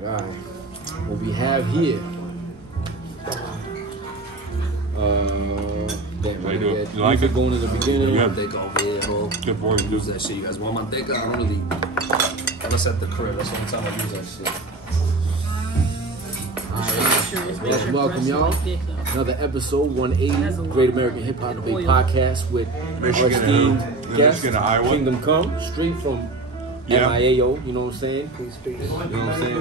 right. What we have here. You like it? Going to the beginning. Yeah. Manteca over here, bro. Good boy, Use that shit. You guys want manteca? I don't really. Unless at the crib. That's the only time I use that shit. Alright, let's welcome y'all. Another episode 180, Great American Hip Hop Debate Podcast with Michigan, guest, Iowa. Kingdom Kome, straight from MIAO, you know what I'm saying? Peace. You know what I'm saying?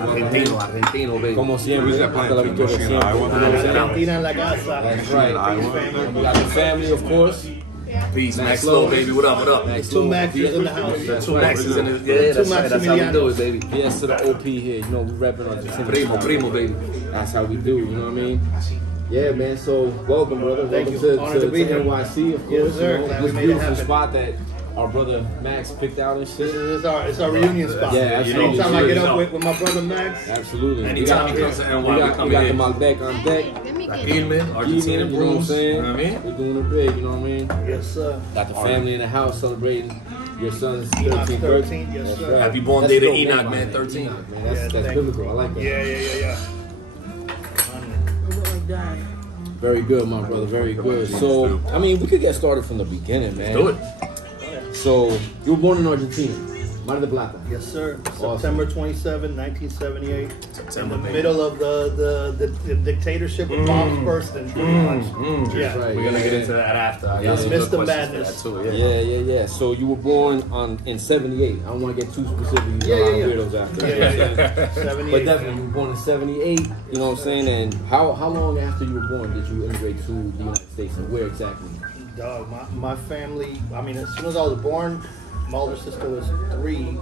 Argentino, baby. Como siempre, Who's that hasta la playing? victoria Michigan, siempre. Iowa? You know what I'm saying? Argentina en la casa. That's right. We got the family, of course. Peace, Maxlo, baby. What up, what up? Maxlo. Two Maxes in the house. Two Maxes in the yeah, that's right. That's how we do it, baby. Yes to the OP here. You know, we repping Argentina. Primo, baby. That's how we do, you know what I mean? Yeah, man, so welcome, brother. Thank Welcome you. to Honored to be here. NYC, of course. Yes, sir. You know, Glad this we made it beautiful happen. spot that our brother Max picked out and shit. It's our reunion spot. Yeah, absolutely. Anytime I get up with my brother Max. Absolutely. Anytime he comes to NY, we got the Malbec on deck. Gilman, Argentinian You know what I'm brews. You saying? know what I mean? We're doing it big, you know what I mean? Yes, sir. Got the family in the house celebrating your son's Enoch's 13th birthday. 13th, yes, That's sir. right. Happy born That's day to dope, Enoch, man, 13. Enoch, man. Yeah, That's thank biblical. you. I like that. Yeah. Very good, my brother. Very good. So, I mean, we could get started from the beginning, man. Do it. So, you were born in Argentina, Mar del Plata. Yes, sir. Awesome. September 27, 1978. September, In the baby. middle of the dictatorship of bombs bursting, pretty much. Yeah. That's right. We're gonna get into that after. I got Yeah. some Missed good the questions madness. for that too, yeah. Yeah. So you were born in '78. I don't want to get too specific. You know, Yeah. weirdos after. Yeah. 78. But definitely, you were born in '78. You know what I'm saying? And how long after you were born did you immigrate to the United States, and where exactly? Dog, my family, I mean, as soon as I was born, my older sister was 3.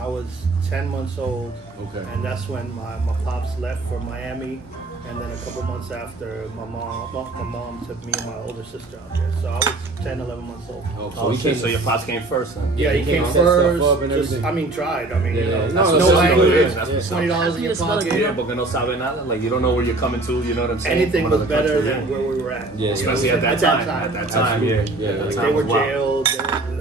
I was 10 months old. Okay. And that's when my pops left for Miami. And then a couple months after, my mom took me and my older sister out there. So I was 10, 11 months old. Oh, shit, so your pops came first, huh? Yeah, he came set stuff first. up and Just, everything. I mean, tried. I mean, Yeah, you know, yeah. that's No, no that's language. That's what's up. $20 in your pocket. Yeah, porque no sabe nada. Like, you don't know where you're coming to, you know what I'm saying? Anything From was another better country, than where we were at. Yeah, especially You know, at that time, yeah. Yeah, That Like time they were was wild. jailed.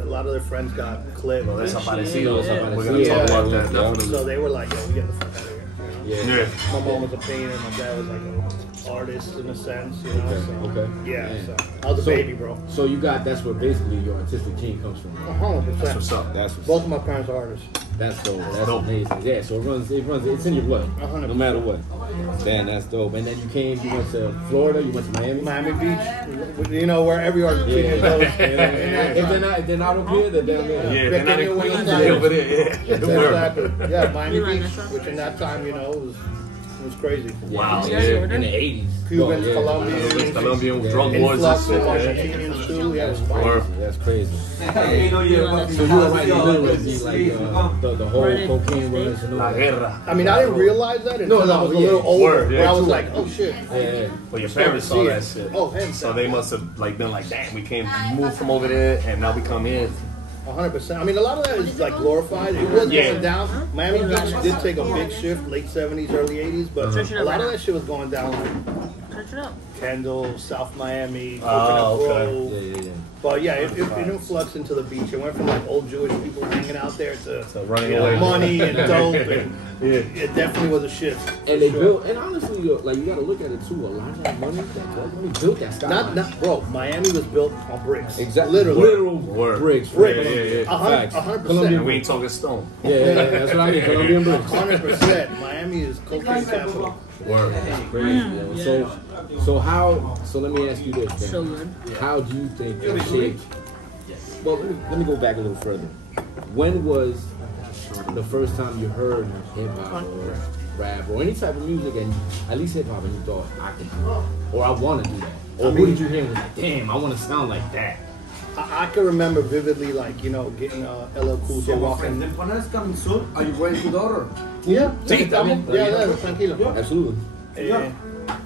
A lot of their friends got clipped. Well, that's Desaparecidos. We're gonna talk about that Yeah. definitely. So they were like, yo, we get the fuck out of here. You know? Yeah. Yeah. My mom was a painter. My dad was like an artist in a sense, you know. So, Okay. yeah, Man. so I was a baby, bro. So that's where basically your artistic gene comes from. 100%. That's what's up. That's what's Both of my parents are artists. That's dope. That's dope. amazing. Yeah, so it runs. It's in your blood, 100%. no matter what. Man, that's dope. And then you went to Florida. You went to Miami. Miami Beach, you know, where every Argentinian goes. If they're not up here, they're down there. Yeah, they're not Pequeño included Buenos over there. Yeah. Exactly. Yeah, Miami Beach, which in that time, you know, was crazy. Wow. Yeah, in the '80s. Cubans, Oh, Colombians, Colombian Yeah. drug wars and influx shit. of Yeah. Argentinians too. Yeah, it was Crazy. wild. That's crazy. So you were right in the middle of the whole cocaine runners and all La that. guerra. I mean, I didn't realize that until I was a yeah. little older. Word, yeah, where I was true. like, oh shit. Yeah. Well, your parents saw that shit. Oh, him. So they must have like been like, damn, we moved from over there and now we come here. 100%. I mean, a lot of that is like glorified. It was Yeah. going down. Miami Beach did take a big shift, late 70s, early 80s, but a lot of that shit was going down like Kendall, South Miami, Coconut Grove. Yeah. But yeah, it influxed into the beach. It went from like old Jewish people hanging out there to running away. money and dope, and it definitely was a shift. And they built, and honestly, like you got to look at it too. A lot of that money, that drug money, built that skyline. Not bro. Miami was built on bricks. Exactly. Literally. Literal Word. bricks. Bricks. Yeah. 100%. Colombian We ain't talking stone. Yeah, that's what I mean. Colombian bricks. 100%. Miami is cocaine capital. Word. Crazy. So let me ask you this, then. So good. How do you think that shaped? Well, let me go back a little further. When was the first time you heard hip hop or rap or any type of music, and at least hip hop, and you thought I can do that, or I want to do that, or who did you hear and was like, damn, I want to sound like that? I can remember vividly, like, you know, getting LL Cool J walking. Are you ready to the order? Yeah, Sí, también. yeah, tranquilo. Absolutely.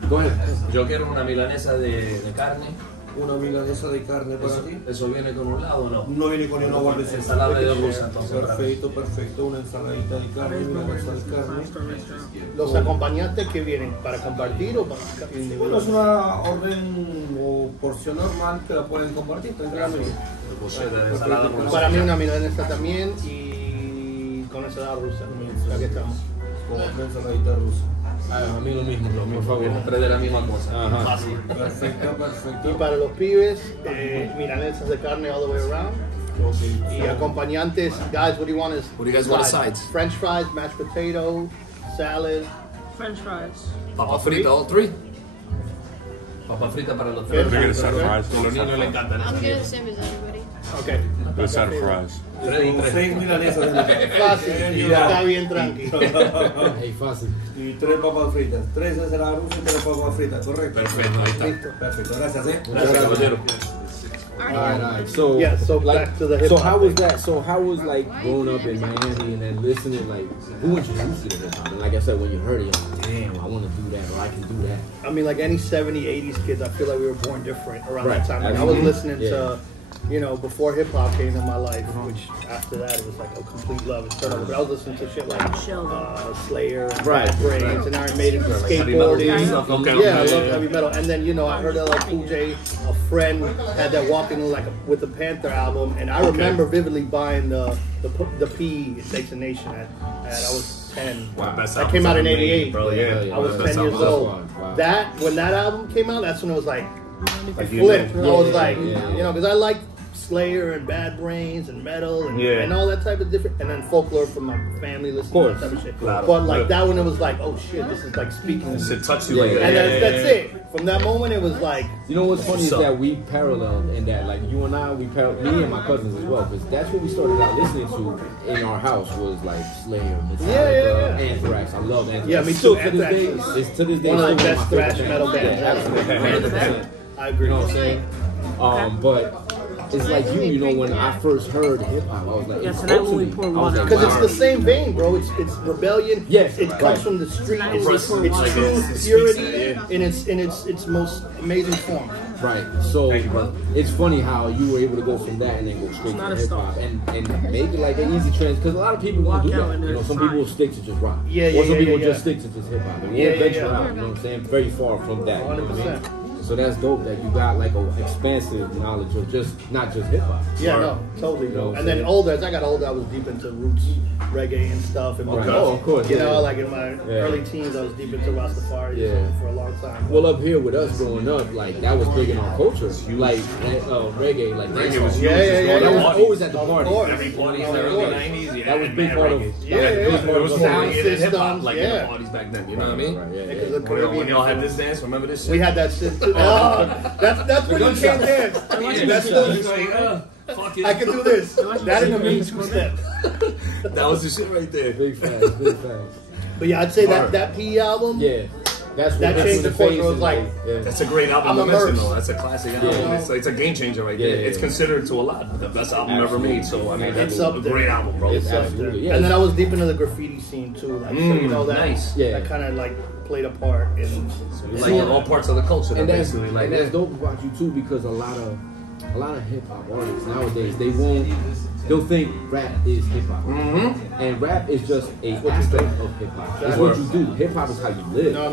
Go ahead. Yo quiero una milanesa de carne. Una milanesa de carne para ti. ¿Eso viene con un lado o no? No viene con una guardia. Ensalada de rusa, entonces. Perfecto. Una ensaladita de carne, milanesa de carne. ¿Los acompañantes que vienen para compartir o para Bueno, es una orden o porción normal que la pueden compartir tranquilamente. Para mí una milanesa también y con ensalada rusa. Ya que estamos. como tres saladitas rusas. A mí lo mismo, por favor. Tres de la misma cosa. Fácil. Perfecto. Y para los pibes, milanesas de carne all the way around. Y acompañantes, guys, what do you want? What do you guys want as sides? French fries, mashed potato, salad. French fries. Papa frita, all three? Papa frita para los Good. tres. They're gonna set fries. A los niños les encantan I'm esas getting the mierdas. same as everybody. Okay. Let's set fries. Como 6 milanesas de Fácil, está bien tranquilo. Hey, fácil. y 3 papas fritas. 3 ensaladas rusas y 3 papas fritas, correcto. Perfecto, ahí está. Listo. Perfecto, gracias, Gracias, caballero. All right. So, Yeah, so like, back to the hip so hop how was thing. that? So how was like growing up in Miami and then listening? Like, who introduced you to hip hop? And like I said, when you heard it, you're like, damn, I want to do that, or I can do that. I mean, like any 70s, 80s kids, I feel like we were born different around Right. that time. Like, I was listening Yeah. to, you know, before hip hop came in my life, which after that it was like a complete love and turnover. But I was listening to shit like Slayer and Right. Brains and Iron Maiden, Heavy metal skateboarding. stuff, okay. Yeah, I love heavy metal. And then, you know, I heard LL Cool J, a friend had that walking like with the Panther album, and I remember vividly buying the P It Takes a Nation at I was 10. Wow, best That came out in album ever made, '88. bro. Yeah, I was best 10 years album. old. Wow. That when that album came out, that's when it was like you flipped. know. I was Yeah, like, yeah. you know, because I liked Slayer and Bad Brains and metal and, Yeah. and all that type of different, and then folklore from my family listening to that type of shit. Claro. But like that one, it was like, oh shit, this is like speaking. This shit touched you Yeah, like that. And that's it. From that moment, it was like, You know what's funny is What's up? that we paralleled in that, like you and I, me and my cousins as well, because that's what we started out listening to in our house was like Slayer, Metallica, Yeah. Anthrax. I love Anthrax. Yeah, me Still too. to this day, Anthrax it's to this day one of the still best my thrash favorite metal band. bands Yeah, ever. absolutely. 100%. I agree. You know what I'm saying? But it's like you know, when I first heard hip hop, I was like, Yeah, it's so that when we totally- pour I was water. like, Because wow. it's the same vein, bro. It's rebellion. Yes, it right. comes from the street. It's Like true it's purity in its most amazing form. Right. So it's funny how you were able to go from that and then go straight Not to a hip star. hop and make it like an easy trend because a lot of people won't do Walk out that. and You know, it's some fine. people will stick to just rock. Yeah, Or some yeah, people yeah, just yeah. stick to just hip hop. They won't Yeah, yeah, venture yeah. out. You know what I'm saying? Very far from that. You know what I mean? 100%. So that's dope that you got like an expansive knowledge of just not just hip hop. Yeah, no, totally. You know what I'm And then saying? older, as I got older, I was deep into roots reggae and stuff. And Right. Oh, of course, You yeah, know, yeah. like in my Yeah. early teens, I was deep into Rastafari Yeah. for a long time. Well, up here with us growing up, like that was big in our culture. Like reggae, like Reggae was Yeah, yeah, yeah, That was yeah. always at the Of party. course. Every party in Of the course. early 90s, yeah, That was and big mad part of reggae. that was Yeah, big yeah. part There of was us. more Sound reggae than hip hop, systems, like in yeah. the parties back then. You know what I mean? Right, yeah, Because yeah. of Caribbean. When y'all had this dance, remember this shit? We had that shit too. That's when you can't dance. That's still. Fuck it. I can do this. That in a mean two-step. That was the shit right there. Big facts, big facts. But yeah, I'd say that P album. Yeah, that's what That that's changed when the culture. face It was is like, yeah. That's a great album I'm to mention, immersed. though. That's a classic album. Yeah. It's a game changer right there. Yeah, It's yeah. considered to a lot the best album ever made. So I mean, It's that's up a there. great album, bro. It's Up there. absolutely, yeah. And then I was deep into the graffiti scene too. Like, so, you know that. nice. Yeah. That kind of like played a part in. You like all parts of the culture, and that's basically. Like and that's dope about you too because a lot of hip hop artists nowadays they'll think rap is hip hop, and rap is just a aspect of hip hop. It's what you do. Hip hop is how you live. No. You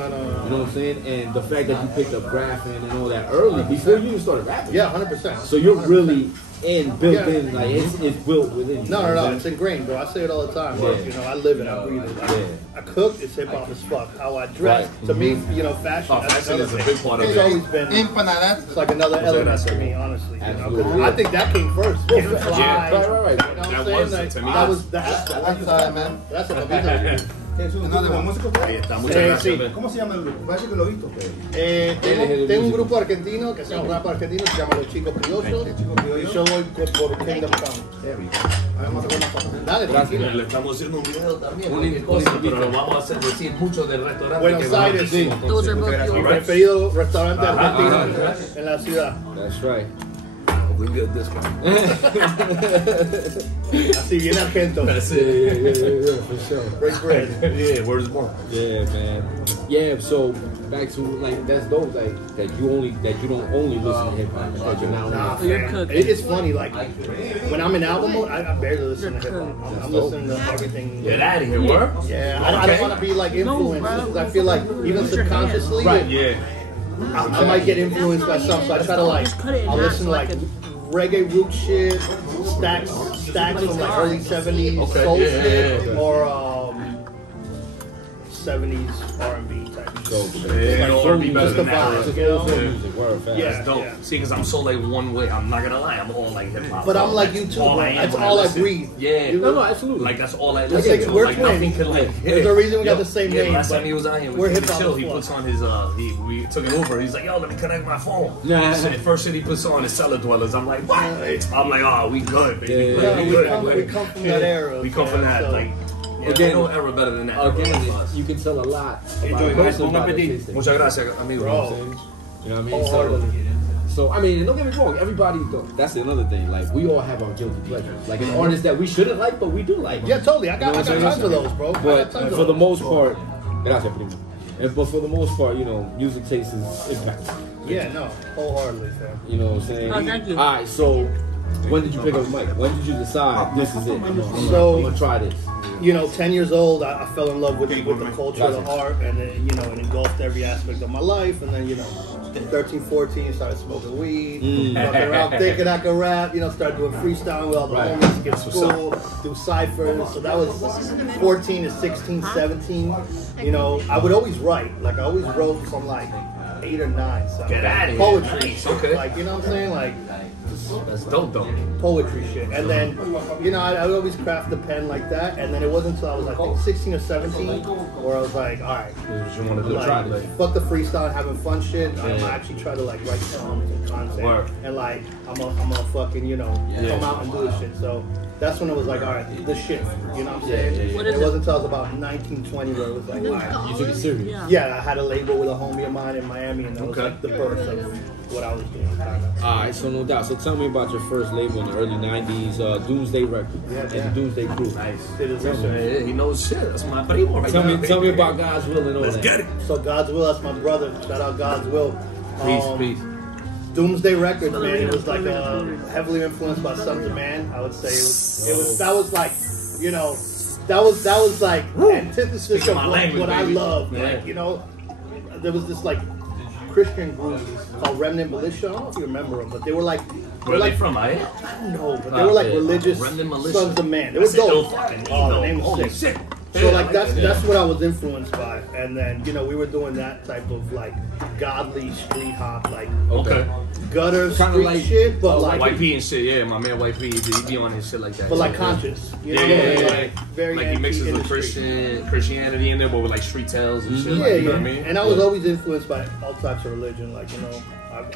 know what I'm saying? And the fact that you picked up graphing and all that early before you even started rapping. Yeah, 100%. So you're really built Yeah. in, like it's built within you. No, you know what I'm it's saying? ingrained, bro. I say it all the time. Yeah. You know, I live it, I breathe it. Like, Yeah. I cook, it's hip hop as fuck. How I dress, Right. to me, you know, fashion. Oh, that's fashion another is a thing. big part of It's it. always been. It's like another element to me, honestly. You know, 'cause Absolutely. I think that came first. Getting fly, Yeah. Right. You know what That I'm saying? was Like, it to me. that was that's man. That's a bit. Ahí está, muchas Sí. gracias, man. ¿Cómo se llama el grupo? Parece que lo he visto. Tengo un grupo argentino que se llama rap argentino, se llama Los Chicos Criollos. Y yo voy por Kingdom Kome. Vamos a hacer una foto. Dale, tranquilo. Le estamos haciendo un video también, Un cualquier in- cosa, un pero invito. lo vamos a hacer decir mucho del restaurante. Buenos que Aires, sí. Those are both Mi yours. preferido restaurante argentino ajá. en la ciudad. That's right. We get this one. Así bien argento. That's Yeah, it. for sure. Break bread. Yeah, where's more? Yeah, man. Yeah, so back to like that's dope, like that you don't only listen to hip hop, that you're not Nah, only. You're man. cooking. It's funny, like when I'm in album mode, I barely listen to hip hop. I'm listening to everything. Get out of here, word? Yeah, I don't want to be like influenced. because I feel like even subconsciously, Right. Yeah. I might get influenced by something. So I try to like, I'll listen to like reggae root shit, stacks from like early '70s Okay, soul yeah, shit, yeah. or '70s R&B type. Yeah, R&B better Just the than that. vibes, Just you know? old school music, word, fast. Yeah. That's dope. See, because I'm so like one way. I'm not gonna lie. I'm all like hip hop. But I'm like you too, bro. That's all I breathe. Yeah. No, absolutely. Like that's all I Like, listen to. we're Like nothing twins. can like. There's a reason we got the same Yeah, name. last but time he was out here, we're we hip hop. chill. He puts on his we took an Uber. He's like, yo, let me connect my phone. Nah. So the first shit he puts on is Cellar Dwellers. I'm like, what? I'm like, oh, we good, baby. Yeah, We we good. come from that era. We come from that. so- Like, yeah, Again- no era better than that. Again, you can tell a lot about Enjoy, a guys. person Bon by their appetit. taste. You Muchas gracias, amigo. Bro. know what I'm saying? You know what I mean? Wholeheartedly. So, I mean, and don't get me wrong, everybody, that's another thing. Like, we all have our guilty pleasures. Like, an artist that we shouldn't like, but we do like. Yeah, totally. I You know got what I'm tons saying? of those, bro. I got But tons of for the those. most part, gracias, primo. But for the most part, you know, music taste is impactful. Yeah, no, wholeheartedly, fam. You know what I'm saying? Oh, thank you. All right, so when did you pick up the mic? When did you decide this is it? I'm gonna try this. You know, 10 years old, I fell in love with the culture, the art, and then, you know, it engulfed every aspect of my life. And then, you know, 13, 14, started smoking weed, walking around thinking I could rap, you know, started doing freestyle with all the Right. homies, get school, do ciphers. So that was 14 to 16, 17. You know, I would always write. Like, I always wrote from like 8 or 9. So Get outta here. poetry. Nice, okay. Like, you know what I'm saying? Like, That's dope, though. poetry shit. And then, you know, I would always craft the pen like that. And then it wasn't until I was, I think, 16 or 17 where I was like, all right, What you want to do? like, fuck the freestyle, having fun shit. I'm gonna actually try to like write songs and content, Word. and like I'm gonna fucking, you know, come out and do this shit. So that's when it was like, all right, the shift. You know what I'm saying? What It is it? wasn't until I was about 19, 20 where it was like, all right. You took it serious. Yeah. Yeah, I had a label with a homie of mine in Miami, and that was Okay. like the birth of what I was doing. Kind of. All right, so no doubt. So tell me about your first label in the early '90s, Doomsday Records, Yeah, and yeah. the Doomsday Crew. Nice. Did his Tell me. research. Yeah, he knows shit. That's my primo right Tell now. me about God's will and all Let's that. get it. So God's Will, that's my brother. Shout out God's Will. Peace, peace. Doomsday Records, man. It was like heavily influenced by Sons of Man. I would say that was like, you know, that was like antithesis Speaking of my language, what I baby. love. Yeah. Like, you know, there was this like Christian group called Remnant Militia. I don't know if you remember them, but they were like, Where are they from? I I don't know, but they were like yeah. religious Remnant Militia. Sons of Man. They were That's an ill dope. fucking Oh, the name, name though. was Holy sick. shit. So Yeah, like I that's that. that's what I was influenced by, and then you know we were doing that type of like godly street hop, like Okay. gutter Kinda street like- shit, but like White P and shit, yeah, my man White P, he be on his shit like that. but like conscious, you know, Yeah. like very Like he mixes the anti-industry. Christianity in there, but with like street tales and shit. Yeah, Like, you yeah. know what I mean? And I was always influenced by all types of religion, like you know,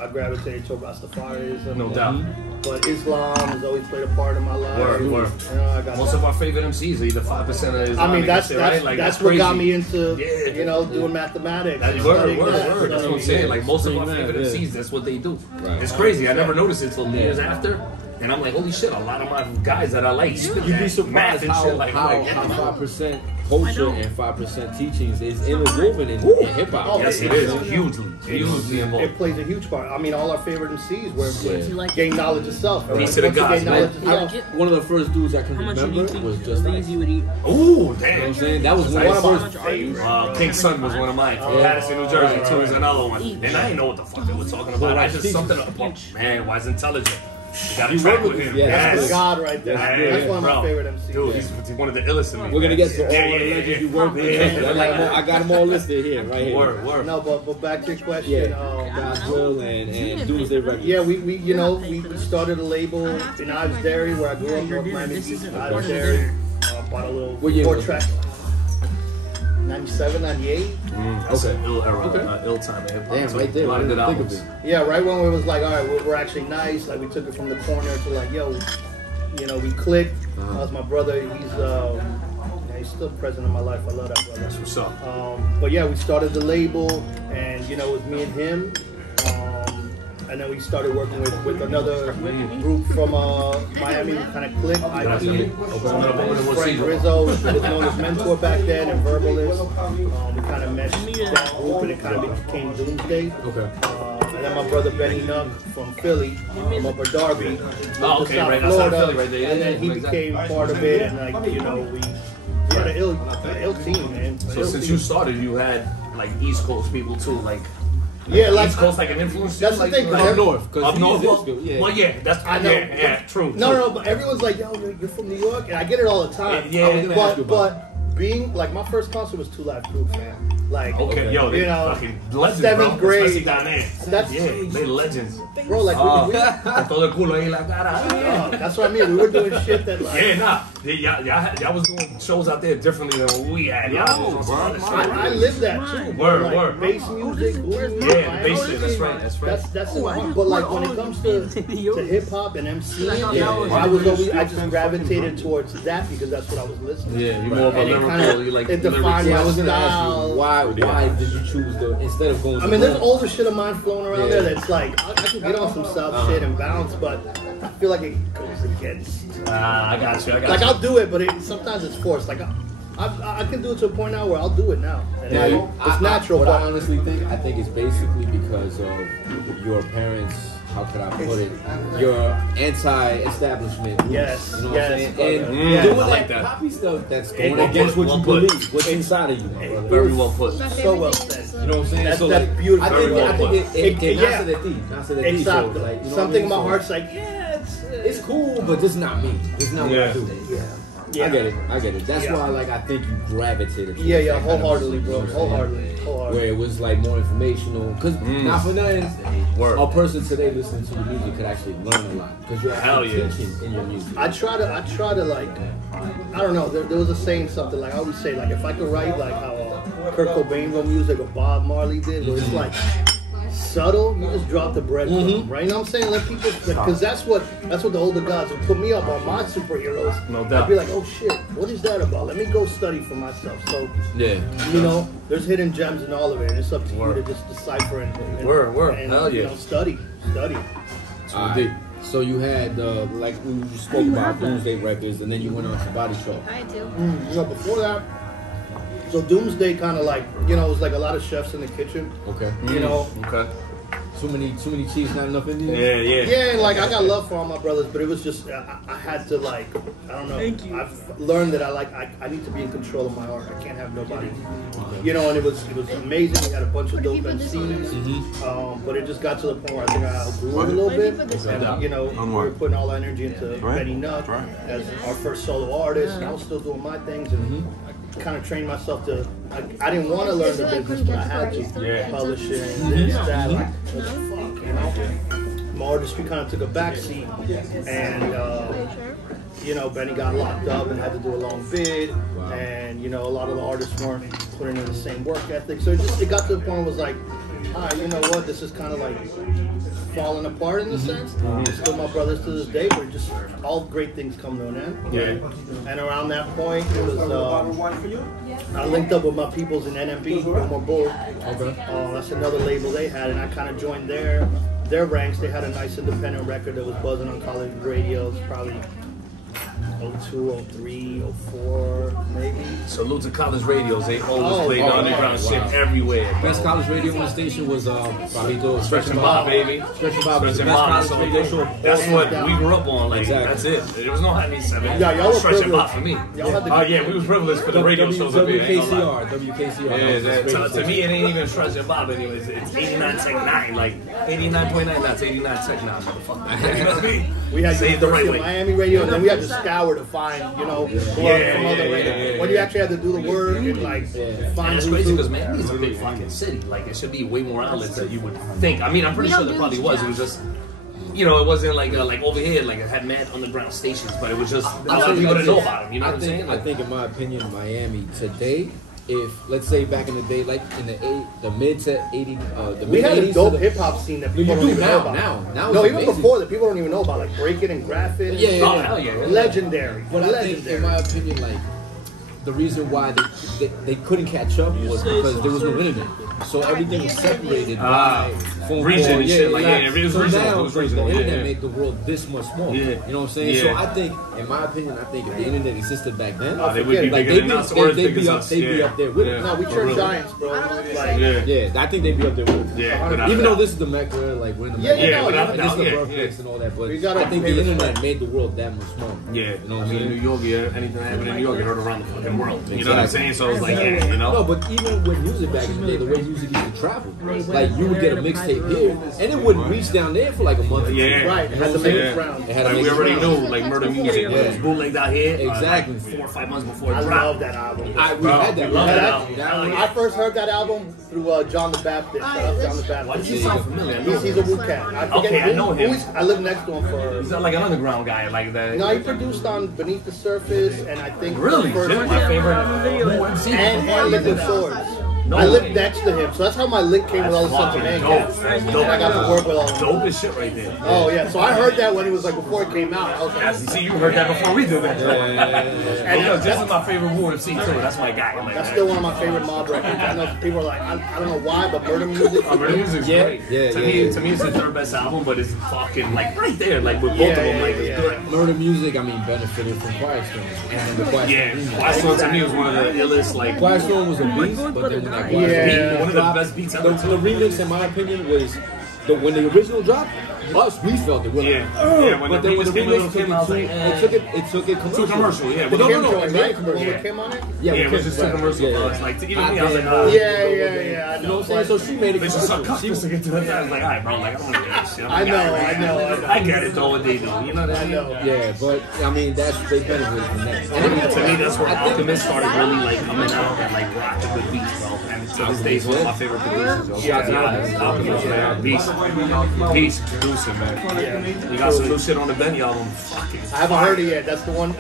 I gravitated toward Rastafarianism, No doubt. but Islam has always played a part in my life. Word. You know, I got Most of our favorite MCs are either 5% of Islamic I mean, that's and shit, right? Like, that's what got crazy. me into Yeah. you know doing mathematics. That's and word, studying word. that. That's So, what I'm saying. Like most of our Yeah. favorite MCs, that's what they do. Right. It's crazy. I never noticed it till years after. And I'm like, holy shit, a lot of my guys that I like spit You'd be that surprised math and how shit. Like, I'm like, how yeah. 5% culture and 5% teachings is interwoven in hip hop. Oh, Yes, it is. Hugely involved. It plays a huge part. I mean, all our favorite MCs were You like gain it? knowledge of self. Peace to the Once you gods, gain man. knowledge of You self, like it? One of the first dudes I can How much do you remember think was just nice. Lazy would eat? Ooh, You know what damn. I'm saying? That was one one of of the my first. favorites. King Sun was one of mine from Madison, New Jersey. Too is another one. And I didn't know what the fuck they were talking about. I just something about, man, why is intelligent? You gotta You track work with with him. him, yeah, That's Yes. God right there. Yeah, That's one of my bro. favorite MCs. Dude, he's one of the illest in me. We're gonna get to all Yeah, of the yeah, legends yeah. you work with. Yeah. I got them all listed here, right here. Word. No, but back to your question. Yeah, God's will and Doomsday Records. Yeah, we you know we started a label in Ives Dairy where I grew up, North Miami Beach. Ives Dairy. Bought a little What year was 4-track. 97, 98. That's Okay. an ill era, Okay. ill time in hip hop. Damn, right there. A lot of good Think of albums. it. Yeah, right when it was like, all right, we're actually nice. Like we took it from the corner to like, yo, you know, we clicked. That was my brother. He's still present in my life. I love that brother. That's what's up. But yeah, we started the label, and you know, it was me and him. And then we started working with another group from Miami, kind of clicked. IP. Frank Rizzo was known as Mentor back then, and Verbalist. We kind of meshed that group, and it kind of became Doomsday. Okay. And then my brother Benny Nuck from Philly, from Upper Darby, Oh, okay, right outside Philly, right there. and then he Yeah, became part of it, and like you know, we had an ill team, man. So since you started, you had like East Coast people too, like yeah, like East Coast like an influence. that's the like, thing, like, Up north, because Up north, yeah. well, yeah, that's I know, yeah, true. No, but everyone's like, yo, you're from New York, and I get it all the time. Yeah, I was gonna ask you about but being like my first concert was 2 Live Crew, man. Like, Okay, yo, they you know, fucking legends, 7th bro. grade. Especially down there. That's- yeah, they legends. bro, like we Con todo el culo ahí la cara. that's what I mean. We were doing shit that like. Yeah, nah. Y'all was doing shows out there differently than what we had. Y'all was on some other shit. I lived that too. Bro. Word, like, word. Bass music, blues music. Yeah, the bass shit. That's right. That's right. That's in my heart. But like when it comes to hip hop and MCing, Yeah. I just gravitated towards that because that's what I was listening to. Yeah, You more of a And it lyrical. kinda- You like it defined Yeah, my I was gonna ask style. you why did you choose the instead of going? I to mean, there's rap? older shit of mine floating around Yeah. there that's like I can get on some South shit and bounce, but I feel like it goes against. I got you. Like I'll do it, but sometimes it's forced. Like I can do it to a point now where I'll do it now. And it's natural. What I But honestly think, I think it's basically because of your parents. How could I put it? Your anti-establishment. Yes, You know yes, what I'm brother. saying? And Yeah. doing I like that that. poppy stuff that's going Well against put, what you well put. believe, what's inside of you, my brother. Very well put. My So favorite well thing said. is, You know what I'm saying? That's- so that's like, beautiful. I think It- it yeah. nace de ti. exactly. So, like, you know Something in what I my mean? heart's like, yeah, It's cool, but this is not me. This is not what I Yeah. do. yeah. I get it. I get it. That's Yeah. why, like, I think you gravitated. towards Yeah, that kind of wholeheartedly, music, bro. you know what I'm saying? Wholeheartedly. Where it was like more informational. Because not for nothing, Word. a person today listening to your music could actually learn a lot. Because you're Hell actually yeah. teaching in your music. I try to like, I don't know. There was a saying something like I always say like if I could write like how Kurt Cobain wrote music or Bob Marley did, where it's like subtle, you just drop the breadcrumb, right? You know what I'm saying? Let people, because that's what the older guys would put me up on my superheroes. No doubt. I'd be like, oh shit, what is that about? Let me go study for myself. So Yeah. you know, there's hidden gems in all of it, and it's up to Word. you to just decipher and Word. and Hell you yeah. know, study. Alright. So you had, like we spoke about Doomsday Records, and then you went on to Body Shop. I do. You know, before that, so Doomsday kind of like, you know, it was like a lot of chefs in the kitchen. Okay. You know, Okay. Too many cheese, not enough Indians? Yeah. yeah, and like I got love for all my brothers, but it was just I had to like, I don't know. Thank you. I've learned that I need to be in control of my art. I can't have nobody, you know. And it was amazing. We had a bunch of dope MCs, but it just got to the point where I think I outgrew it a little bit. And you know, we were putting all our energy into Benny Nutt as our first solo artist, and I was still doing my things and kind of trained myself to. I didn't want to learn the business, but I had to. Yeah. Publishing, this, that, like, what the fuck, you know? My artistry kind of took a backseat, and you know, Benny got locked up and had to do a long bid, and you know, a lot of the artists weren't putting in the same work ethic. So it got to the point where it was like, all right, you know what? This is kind of like falling apart in a sense. Still my brothers to this day, but just all great things come to an end. Yeah. And around that point, it was I linked up with my peoples in NMB, No More Bull. Okay. That's another label they had, and I kind of joined their ranks. They had a nice independent record that was buzzing on college radios, probably 02, 03, 04, maybe. Salute to college radios. They always played oh, underground wow. shit everywhere. Best college radio on the station was Fabito, Stretch and Bob, baby. Stretch and Bob was Stretch the and best Bob. college So radio show. that's what we grew up on. Like Exactly. that's it. There was no High 97. Yeah, y'all were Stretch and Bob privileged. for me. Y'all had the- Oh yeah, we was privileged for the radio shows up here. Ain't gonna lie. WKCR. Yeah, That was the to me it ain't even Stretch and Bob anyways. It's 89 Tech 9, like 89.9. That's 89 Tech 9, motherfucker. You know what I mean? We had Say it the right University of way. Miami radio, and then we had to scour to find, you know, from other radio. When you actually had to do the work and like find And it's who's crazy who. because Miami is a big fucking city. Like, it should be way more outlets than you would think. I mean, I'm pretty sure there probably was. It was just, you know, it wasn't like over here, like it had mad underground stations, but it was just a lot of people didn't know about them. You know what I'm saying? I think, in my opinion, Miami today, if let's say back in the day, like in the mid to 80, the We mid had a 80s dope to the, hip hop scene that You people do don't even know now, about. now No, it's even amazing. before that, people don't even know about like breaking and graphing. Yeah, yeah, Oh, yeah. hell yeah. Legendary. But I think, in my opinion, like the reason why they couldn't catch up was because there was no internet. So everything was separated by phone region call. and shit, like, exactly. yeah, it was so regional, now it was the regional, internet yeah. made the world this much smaller. Yeah. You know what I'm saying? Yeah. So I think, in my opinion, if the internet existed back then, They would be like, bigger than us or as big as us. they'd be up there with us. No, we For turned real. giants, bro. Like, Yeah. Yeah, I think they'd be up there with us. Yeah, Even Even though this is the Mecca, like we're in the Yeah, Mecca, yeah, no, without and a this is doubt, the yeah, birthplace yeah. and all that, but We gotta I think pay the respect. internet made the world that much smaller. Yeah, You know what I I'm mean, saying? in New York, yeah, anything that happened in New York, you heard around the fucking world. You know what I'm saying? So I was like, yeah, you know. No, but even with music back in the day, the way music used to travel, like you would get a mixtape here, and it wouldn't reach down there for like a month. Yeah, right. It had to make it round. Like we already knew, like Murder Music was bootlegged out here. Exactly. Like 4 or 5 months before it I dropped. love that album. We had that. Love that album. I first heard that album through John the Baptist. Shout out John the Baptist. Why does he sound familiar? He's a Wu cat. I know him. I lived next to him for. He's not like an underground guy like that. No, he produced on Beneath the Surface, and I think Really? the first My favorite MC. and Liquid Swords. No I lived way. next to him, so that's how my link came with all the Sons of Man cats. That's And dope. I got to work with all of them. Dope as shit right there. Oh yeah, so I heard that when it was like before it came out. I was You like, see, you heard that before we did that. and Because this is my favorite Wu MC too. That's my guy. Like that's that. still one of my favorite mob records. I know people are like, I don't know why, but Murder Music. Murder Music's great. To me, it's the third best album, but it's fucking like right there, like with both of them, like it's good. Murder Music, I mean, benefited from Quiet Storm. And then the Quiet Storm. Quiet Storm to me was one of the illest, like Quiet Storm was a beast, but then when that Quiet Storm one of the best beats ever. the remix, in my opinion, was when the original dropped. We felt it. We're like, when but the then when the remix remix came out, I was like, it took it commercial. Too commercial, yeah. But no, Kim, right? The one with Kim on it. Yeah, it was just too commercial for us. Like, even me, I was like, oh. Yeah. I You know know. what I'm saying? So she made it It's just a commercial. cut to get to it. I was like, all right, bro, like, I don't want to get this shit. I know. I get it, though, what they do. You know what I I mean? know. Yeah, but I mean, they benefited from that. And to me, that's where Alchemist started really, like, coming out and, like, rocking good beats, bro. And to this day, he's one of my favorite producers, yo. Shout out to Alchemist, man. Peace producer, man. We got some new shit on the Benny album. Fucking I haven't heard it yet. That's the one.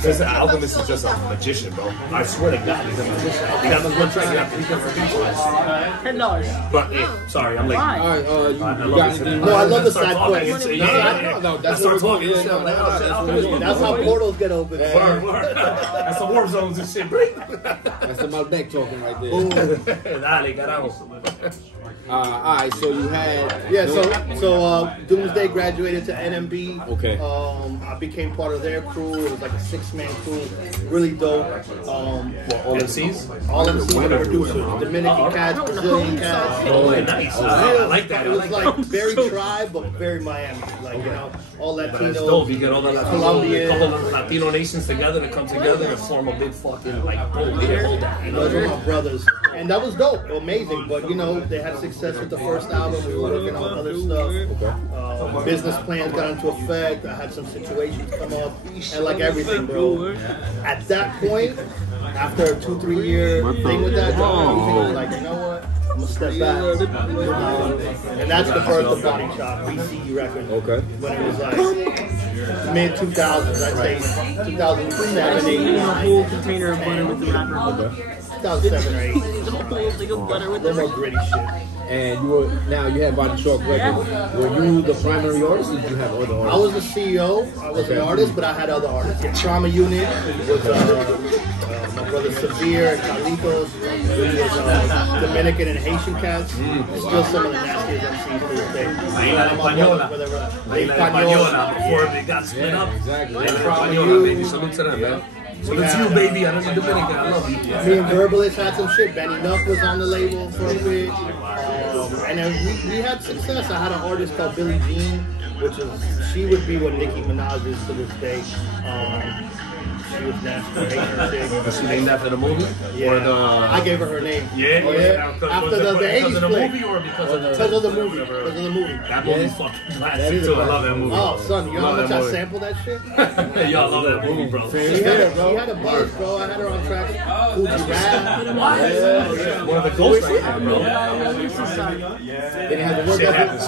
This Alchemist is just a magician, bro. I swear to God, he's a magician. He got this one track, you got 3 different features. $10. But, yeah, sorry, I'm late. Why? All right, you I got love anything? No, I love the Start side talking. quest. No, that's what we're talking. doing. No, That's how portals get open. That's the warp zones and shit. That's the Malbec talking right there. Dale, carajo. All right, so you had So Doomsday graduated to NMB. Okay. I became part of their crew. It was like a 6-man crew, really dope. All MCs? All MCs and producers, Dominican cats, Brazilian cats. Oh, nice. I like that. It was like very tribe, but very Miami. Like, you know, all That's dope. You Latinos, get all the Colombian. couple of Latino nations together to come together and form a big fucking like boom. They hold that. You Those were know? my brothers. And that was dope, amazing. But, you know, they had success with the first album. We were working on other stuff. Business plans got into effect. I had some situations come up. And like everything, bro. At that point, after a 2-3 year thing with that, I was like, you know what? I'm gonna step back. And that's the birth of Body Shop, VCE Records. Okay. When it was like mid 2000s, I'd say 2007, 8, A whole container of butter with the wrapper. 2007 or 8. The whole thing of butter with the They're more gritty shit. And you had Body Chalk Records. Were you the primary artist, or did you have other I artists? was the CEO, I was an artist, but I had other artists. Yeah, Trauma Unit was my brother Severe and Carlitos. It was Dominican and Haitian cats. Still some of the nastiest MCs to this day. La Española. La Española before they got split up. Exactly. La Española, baby. Salute to them, man. Salute to you, baby. I know you're Dominican. I love you. Me and Verbalist had some shit. Benny Nuff was on the label for a bit. And then we had success. I had an artist called Billie Jean, she would be what Nicki Minaj is to this day. She was nasty. Was she named after the movie? Yeah. Or the... I gave her her name. Yeah. After the 80s because of the flick. movie or because of the... Because of the movie. Because of the movie. That movie's fucking classic too. I love that movie. Oh, son, you know how much I sampled that shit? Y'all love that movie, bro. She had a buzz, bro. I had her on track. Coogee Rap. One of the ghosts right now, bro. Shit happens.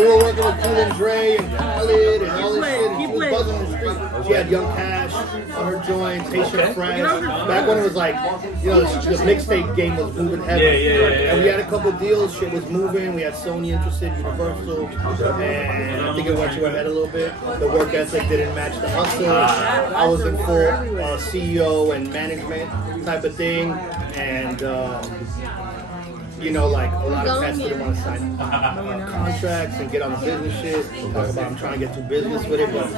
We were working with Cool and Dre and Khaled and all this shit. And she was buzzing the street. She had Young Cash on her joints, Haitian Friends. Back when it was like, you know, the mixtape game was moving heavy. Yeah. And we had a couple deals. Shit was moving. We had Sony interested, Universal, and I think it went to our head a little bit. The work ethic didn't match the hustle. I was in full CEO and management type of thing, and you know, like a lot of cats didn't want to sign contracts and get on the business shit. Talk about I'm trying to get to business with it, but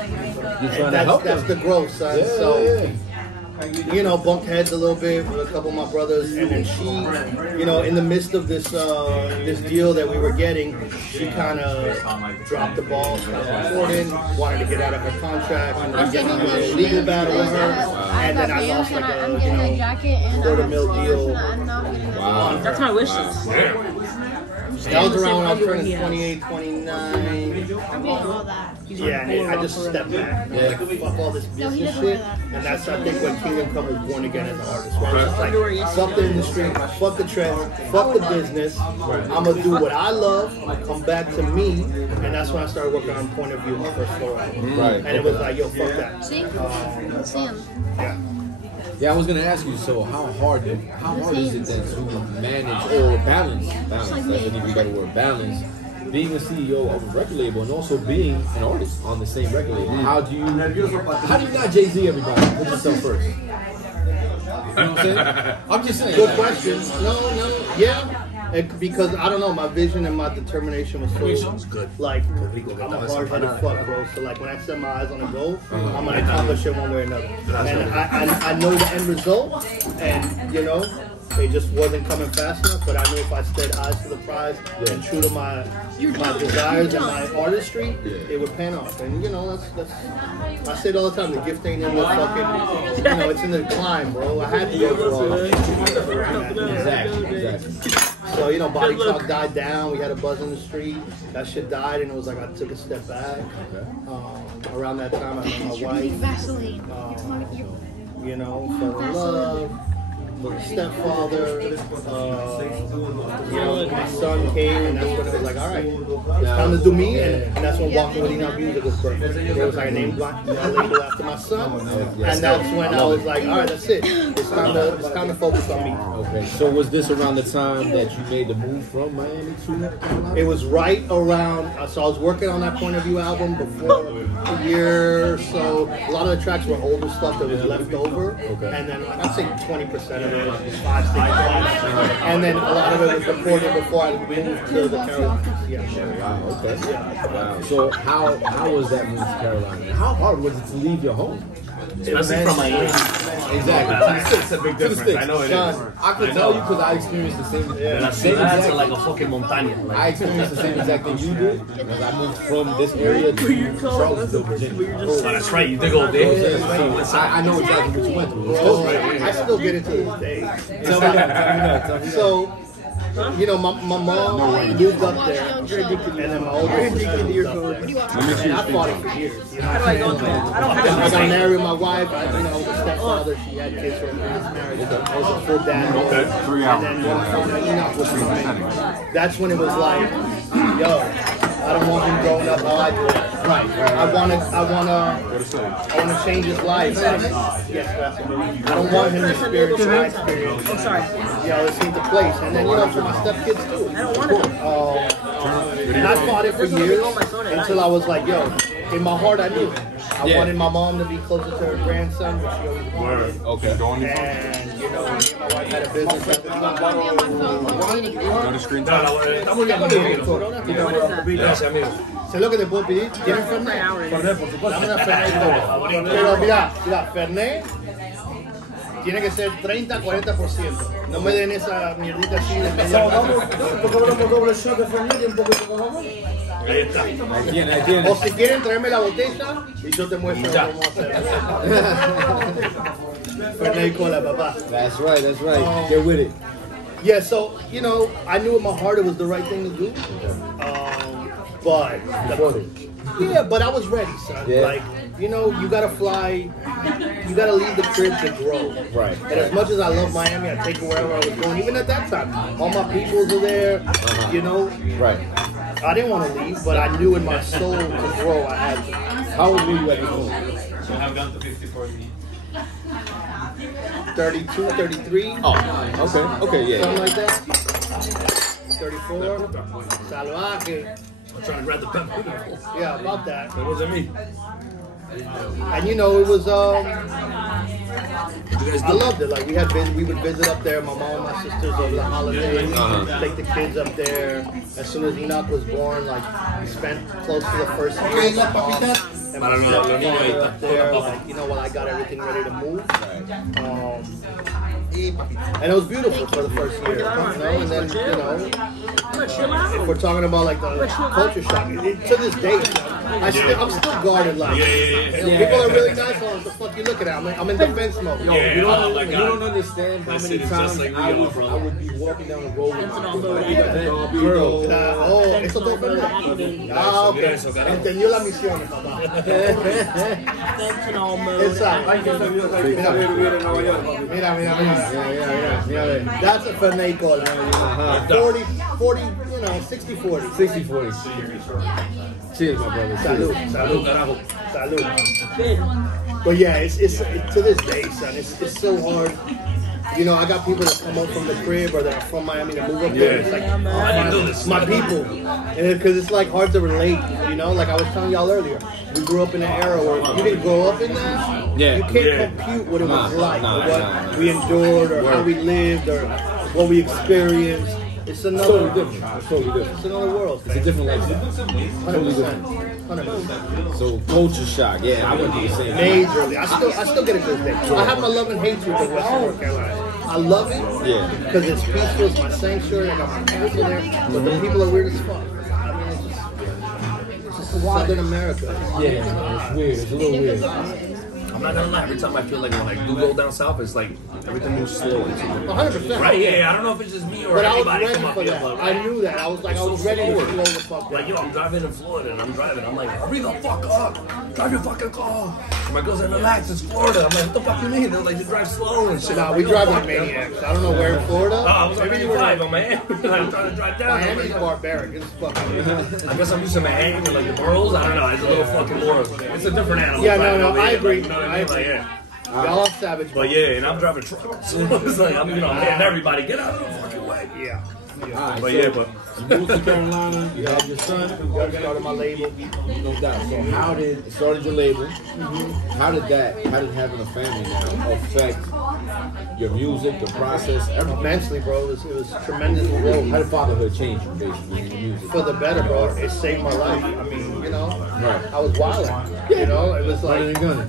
that's the growth, son. You know, bumped heads a little bit with a couple of my brothers, and then she, you know, in the midst of this this deal that we were getting, she kind of dropped the ball, stopped recording, wanted to get out of her contract, and we were getting into a legal battle with her, and then I got lost pants, like and I'm getting a jacket and $250 I'm deal. not getting Wow. That's my wish list. That was around when I was turning 28, 29. I'm getting all that. Yeah, and I just stepped back. Yeah. Like, fuck all this No, he business doesn't wear shit. that. And that's, I think, when Kingdom Kome was born again as an artist. Where I was just like, fuck the industry, fuck the trend, fuck the business. I'm going to do what I love. I'm going to come back to me. And that's when I started working on Point of View, my first floor album. Right. And it was like, yo, fuck that. See? Sam. Yeah. Yeah, I was gonna ask you. So, how hard is it then to manage or balance? Balance. I think we got the word balance. Being a CEO of a record label and also being an artist on the same record label. How do you not Jay-Z everybody? Put yourself first. You know what I'm saying? I'm just saying. Good question. No, yeah. Because I don't know, my vision and my determination was so good. Like, I'm a hard-headed fuck, bro. So like when I set my eyes on a goal, I'm gonna accomplish it one way or another. And I know the end result, and you know, it just wasn't coming fast enough. But I knew if I stayed eyes to the prize and true to my desires and my artistry, it would pan off. And you know, that's I say it all the time. The gift ain't in the fucking, you know, it's in the climb, bro. I had to go through all that. Exactly. So, you know, Body Talk died down. We had a buzz in the street. That shit died, and it was like I took a step back. Around that time, I met my wife. Vaseline. You know, fell in love. With a stepfather. You know, my son came, and that's when it was like, all right, it's time to do me. And that's when Walking With Enough Music was birthed. It was like a name label after my son. And that's when I was like, all right, that's it. It's time to focus on me. Okay. So was this around the time that you made the move from Miami to Carolina? It was right around, so I was working on that Point of View album before a year or so. A lot of the tracks were older stuff that was left over. Okay. And then, like, I'd say 20% of it was 5, 6 tracks. And then a lot of it was recorded before I moved to the Carolinas. Yeah. Wow. Okay. Wow. So how was that move to Carolina? How hard was it to leave your home? Especially from Miami. Exactly. It's a big difference. I know it is. I could tell you because I experienced the same. That's like a fucking montaña. I experienced the same exact thing you did because I moved from this area to Charlottesville, Virginia. Oh, that's right. You did go there. So I know exactly what you went through. I still get it to this day. Tell me that. So, you know, my mom moved up there, and then my older sister moved up there. And I fought it for years. You know what I'm saying? I got married with my wife. I was a stepfather. She had kids from previous marriage. I was a full dad. Okay, 3 hours. And then when I found out Enoch was coming, that's when it was like, yo, I don't want him growing up how I grew up. Right. I want to change his life. Yes, I don't want him to experience my experience. Oh, sorry. You know, it seemed to place. And then, you know, for my stepkids too. I don't want to. And I fought it for years until I was like, yo, in my heart I knew it. I wanted my mom to be closer to her grandson, but she always wanted it. Okay. And, you know, me and my wife had a business at the time. Go to screen time. Sé lo que te puedo pedir. ¿Tienes Fernet? Fernet, por supuesto. Dame una Fernet y todo. Pero mira, Fernet tiene que ser 30-40%. No me den esa mierdita así de media. Doble shot de Fernet y un poquito de jamón. Ahí tiene. O si quieren traerme la botella y yo te muestro cómo hacer. Fernet y cola, papá. That's right. Get with it. Yeah, so, you know, I knew in my heart it was the right thing to do. But I was ready, son. Yeah. Like, you know, you gotta fly, you gotta leave the crib to grow. Right. And as much as I love Miami, I take it wherever I was going. Even at that time, all my peoples are there. You know. Right. I didn't want to leave, but I knew in my soul to grow, I had to. How old were you at the moment? I've gone to 54 years. 32, 33. Oh, okay, yeah. Something like that. 34. Salvaje. I'm trying to grab the pepper. Yeah, about that. It wasn't me. And you know, it was What you guys do? I loved it. Like we would visit up there. My mom and my sisters over the holidays. Take the kids up there. As soon as Enoch was born, like we spent close to the first year with my mom and my stepfather up there. Like, you know, while I got everything ready to move. And it was beautiful for the first year. You know, and then if we're talking about like the culture shock, to this day, I'm still guarded, like. People are really nice. Oh, what the fuck you looking at? I'm in defense mode. Yo, Yeah, you oh my don't God. understand how That many shit is times just like I we are, would bro. be walking down the road with Girl, girl. eso te ofende. Ah, ok. Entendió la misión, papá. Fentanyl mode. Exacto. Mira. Mira. That's a Fernet call. 40, 60-40. 60-40. Cheers, my brother. Salud. But yeah, it's to this day, son. It's so hard. You know, I got people that come up from the crib or that are from Miami that move up there. It's like my people, because it's like hard to relate. You know, like I was telling y'all earlier, we grew up in an era where you didn't grow up in that. Yeah. You can't compute what it was like, or what we endured, or how we lived, or what we experienced. It's another different. It's totally different. It's another world. It's a different lifestyle. Totally 100%. So culture shock. Yeah, I went through the same. Majorly. I still get a good thing. I have my love and hate with the Western North Carolina. I love it. Yeah. Because it's peaceful. It's my sanctuary. I got my castle there. But the people are weird as fuck. I mean, it's just Southern America. Yeah, it's weird. It's a little weird. I'm not gonna lie, every time I feel like when I do go down south, it's like everything moves slow. 100%. Right, yeah, I don't know if it's just me or But I was everybody ready come up for here, that. but I knew that. I was ready to slow the fuck down. like, yo, I'm driving in Florida and I'm driving. I'm like, hurry the fuck up. Drive your fucking car. And my girl's like, relax, it's Florida. I'm like, what the fuck you mean? They're like, you drive slow and shit. Nah, we drive like maniacs. I don't know where in Florida. I was like, Maybe maybe you were on Miami. I'm trying to drive down. Miami's barbaric. It's fucking. I guess I'm used to Miami and like the boroughs. I don't know. It's a little fucking more. It's a different animal. Yeah, no, I agree. Like, you know what I mean? Like, yeah. Y'all are savage. But yeah, and I'm driving truck. So it's like, I'm, hitting everybody, get out of the fucking way. Yeah. Alright, But so yeah, but. you moved to Carolina, you had your son, Just started my label. no doubt. So how did it started your label? How did having a family now affect your music, the process, everything? Immensely, bro. It was tremendous growth. How did fatherhood change you, basically, in your music? For the better, bro. It saved my life. I mean, you know, Right. I was wilding. You know, it was Running like and gunning.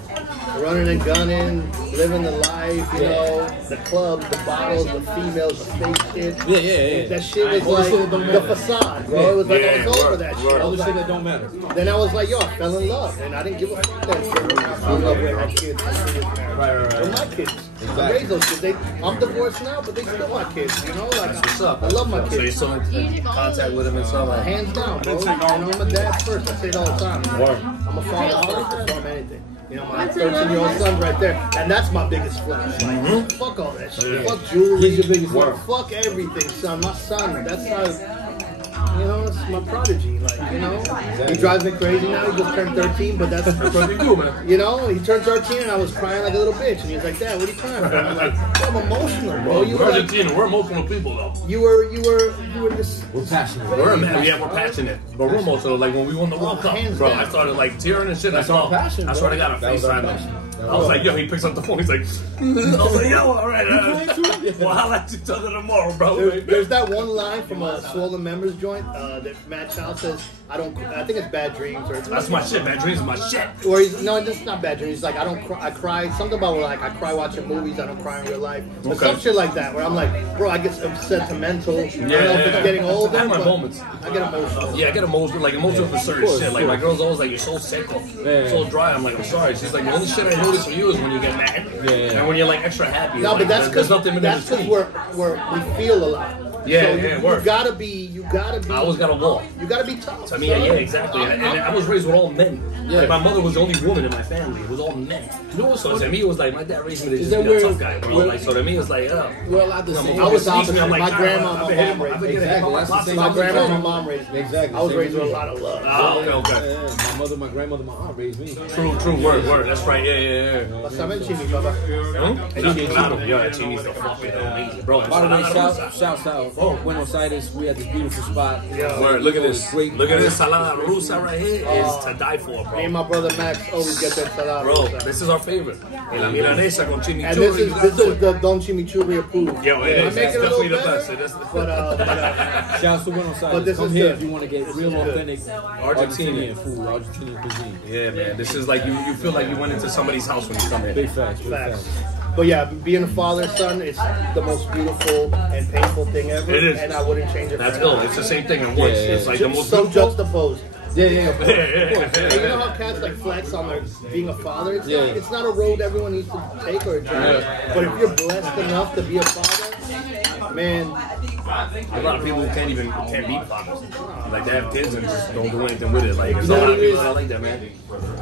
running and gunning, living the life, you know, the clubs, the bottles, the females, the fake shit. Yeah. That shit was All the like shit that don't the matter. facade, bro. It was like I was over word, that shit. word. I All was the shit like, that don't matter. then I was like, yo, I fell in love, and I didn't give a fuck that shit. I fell in love with my kids. Right. They're my kids. I Exactly. raised those kids. I'm divorced now, but they still my kids. You know, like What's up? I love my So you're kids. still in contact with him and stuff like Hands down, bro. You know, I'm a dad first. I say it all the time. I'm a father first before anything. You know, my 13-year-old son's right there, and that's my biggest flex. Like, fuck all that shit. Fuck jewelry. He's your biggest work. Fuck everything, son. My son, that's how. You know, it's my prodigy. Like, you know, he drives me crazy now. He just turned 13, but that's what you do, man. You know, he turned 13 and I was crying like a little bitch. And he was like, Dad, what are you crying for? I'm like, I'm emotional, bro. You We're were like, Argentina. We're emotional people, though. you were just. We're passionate. We're passionate, but we're emotional. Like when we won the World Cup, Hands bro, down. I started like tearing and shit. That's I our passion, I bro. swear to God, I That was our FaceTime passion. him. I was like, yo, he picks up the phone. He's like, I was like, yo, all right. Well, I'll let each other tomorrow, bro. There's that one line from a Swollen Members joint that Matt Child says, I think it's Bad Dreams or That's my shit, man. Dreams is my shit. or no, it's not Bad Dreams. He's like, I don't cry. I cry something about like I cry watching movies. I don't cry in real life. Or some shit like that. Where I'm like, bro, I get sentimental. I don't know if it's getting older. I have my but moments. I get emotional. Yeah, I get emotional, like emotional for certain shit. Like my girl's always like, you're so seco, so dry. I'm like, I'm sorry. She's like, the only shit I notice from you is when you get mad, and when you're like extra happy. No, like, but that's there's because nothing in between. we feel a lot. Yeah, so yeah, you work. gotta be. I always gotta walk. You gotta be tough. I mean, yeah, exactly. And I was raised with all men. Yeah. Like, my mother was the only woman in my family. It was all men. So to me, it was like, my dad raised me to just that be a where- tough guy, bro. where- Like, so to me, it's like, We're allowed to say. I was Sneaks me, opposite. I'm like, My God, grandma, I've my been hitting- mom I've been raised me. getting hit by Exactly, that's the lots same of My grandma, times. my mom raised me. Exactly. I was Same raised with a with lot of love. Oh, okay. Yeah, my mother, my grandmother, my aunt raised me. True, word. That's right, yeah. Pasame el chimi, papá. Claro, yo, Chimi's the fucking amazing, bro. By the way, shouts out. Buenos Aires, we had this beautiful spot. Word, look at this. Great. Look at this salada rusa right here. Is to die for, Me and bro. my brother Max always get that salad. Bro, this is our favorite. La milanesa con And chimichurri. this is the Don Chimichurri approved. Yo, it I is. make It's it a little definitely the better, best. It is. but Shouts to Buenos But Aires. this Come is here good. if you want to get real authentic Argentinian. Argentinian food, Argentinian cuisine. Yeah, man. This is like you feel like you went into somebody's house when you come in. Big facts. Big facts. facts. But yeah, being a father and son is the most beautiful and painful thing ever. It is. And I wouldn't change it. That's for ill. anything. It's the same thing in words. Yeah, It's like the most So beautiful. juxtaposed. Yeah. Of course. And you know how cats like flex on their being a father? It's not a road everyone needs to take or a journey. But if you're blessed enough to be a father, man. A lot of people who can't be fathers. Like they have kids and just don't do anything with it. Like there's You a know lot what of it people is? that are like that, man.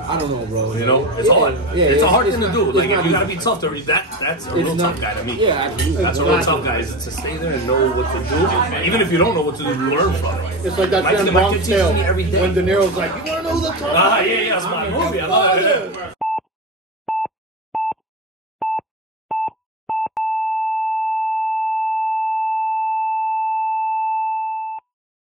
I don't know, bro. You know, it's hard. Yeah, it's a hard thing to do. it's Like not you gotta easy. be tough to read that. That's a It's real not- tough guy to me. Yeah, absolutely. That's a real tough guy, is to stay there and know what to do. Even if you don't know what to do, learn from it. It's like that My damn kid Bronx teaches Tale me every day. when De Niro's like, you wanna know who the top? Yeah, that's my movie. I love it.